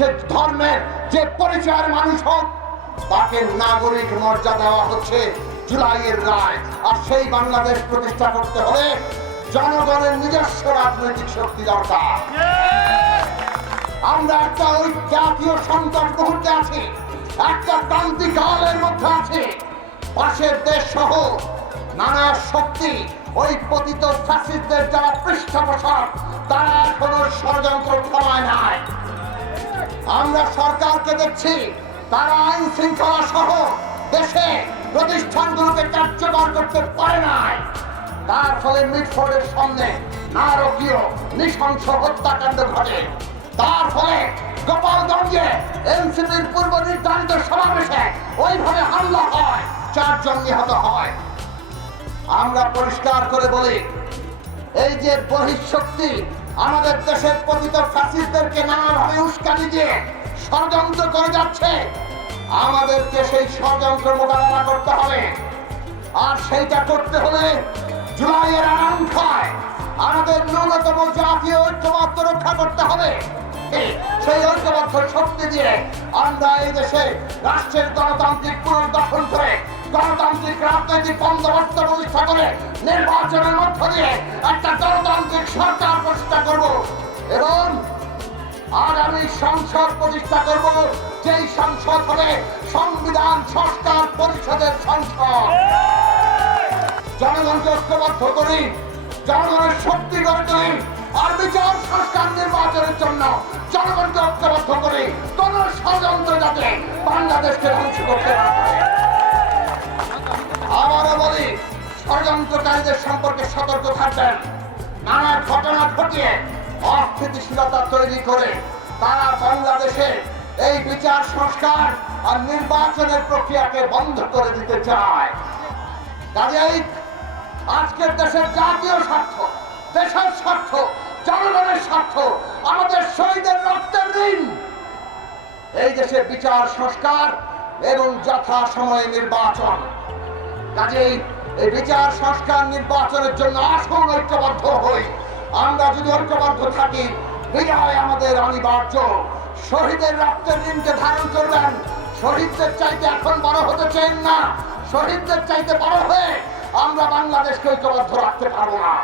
সে ধর্মের যে পরিচয়ের মানুষ হোক তাকে নাগরিক মর্যাদা দেওয়া হচ্ছে জুলাইয়ের রায়। আর সেই বাংলাদেশ প্রতিষ্ঠা করতে হলে জনগণের নিজস্ব রাজনৈতিক শক্তি দরকার। আমরা একটা ওই জাতীয় সংকট মুহূর্তে আছি, একটা ক্রান্তিকালের মধ্যে আছি। পাশের দেশ সহ নানা শক্তি ওই পতিত ফ্যাসিস্টদের যারা পৃষ্ঠপোষক, তারা এখনো ষড়যন্ত্র থামায় নাই। আমরা সরকারকে দেখছি তারা আইন শৃঙ্খলা সহ দেশে প্রতিষ্ঠানগুলোকে কার্যকর করতে পারে নাই। তার ফলে মিটফোর্ডের সামনে নারকীয় নৃশংস হত্যাকাণ্ড ঘটে। তার ফলে গোপালগঞ্জে এনসিপির পূর্ব নির্ধারিত সমাবেশে ওইভাবে হামলা হয়, 4 জন নিহত হয়। আমরা পরিষ্কার করে বলি, এই যে বহিঃশক্তি আমাদের দেশের পতিত ফ্যাসিস্টদেরকে নানাভাবে উস্কানি দিয়ে ষড়যন্ত্র করে যাচ্ছে, আমাদেরকে সেই ষড়যন্ত্র মোকাবেলা করতে হবে। আর সেইটা করতে হলে জুলাইয়ের আকাঙ্ক্ষায় আমাদের ন্যূনতম জাতীয় ঐক্যবদ্ধ রক্ষা করতে হবে। সেই ঐক্যবদ্ধ শক্তি দিয়ে আমরা এই দেশে রাষ্ট্রের গণতান্ত্রিক পুনর্গঠন করে গণতান্ত্রিক রাজনৈতিক বন্দোবস্ত প্রতিষ্ঠা করে নির্বাচনের মধ্য দিয়ে একটা গণতান্ত্রিক সরকার প্রতিষ্ঠা করব এবং আগামী সংসদ প্রতিষ্ঠা করব, যেই সংসদ হবে সংবিধান সংস্কার পরিষদের সংসদ। জনগণকে ঐক্যবদ্ধ করি, জনগণের শক্তি গড়ে তুলি, আর বিচার সংস্কার নির্বাচনের জন্য জনগণকে ঐক্যবদ্ধ করি। কোন ষড়যন্ত্র যাতে বাংলাদেশকে ধ্বংস করতে না পারে। আবারও বলি, ষড়যন্ত্রকারীদের সম্পর্কে সতর্ক থাকবেন। নানা ঘটনা ঘটিয়ে অস্থিতিশীলতা তৈরি করে তারা বাংলাদেশে এই বিচার সংস্কার আর নির্বাচনের প্রক্রিয়াকে বন্ধ করে দিতে চায়। কাজেই আজকের দেশের জাতীয় স্বার্থ, দেশের স্বার্থ, জনগণের স্বার্থ, আমাদের শহীদের রক্তের ঋণ, এই দেশে বিচার সংস্কার এবং যথাসময়ে নির্বাচন। কাজেই এই বিচার সংস্কার নির্বাচনের জন্য আসুন ঐক্যবদ্ধ হই। আমরা যদি ঐক্যবদ্ধ থাকি, বিজয় আমাদের অনিবার্য। শহীদের রক্তের ঋণকে ধারণ করবেন। শহীদদের চাইতে এখন বড় হতে চান না, শহীদদের চাইতে বড় হয়ে আমরা বাংলাদেশকে ঐক্যবদ্ধ রাখতে পারবো না।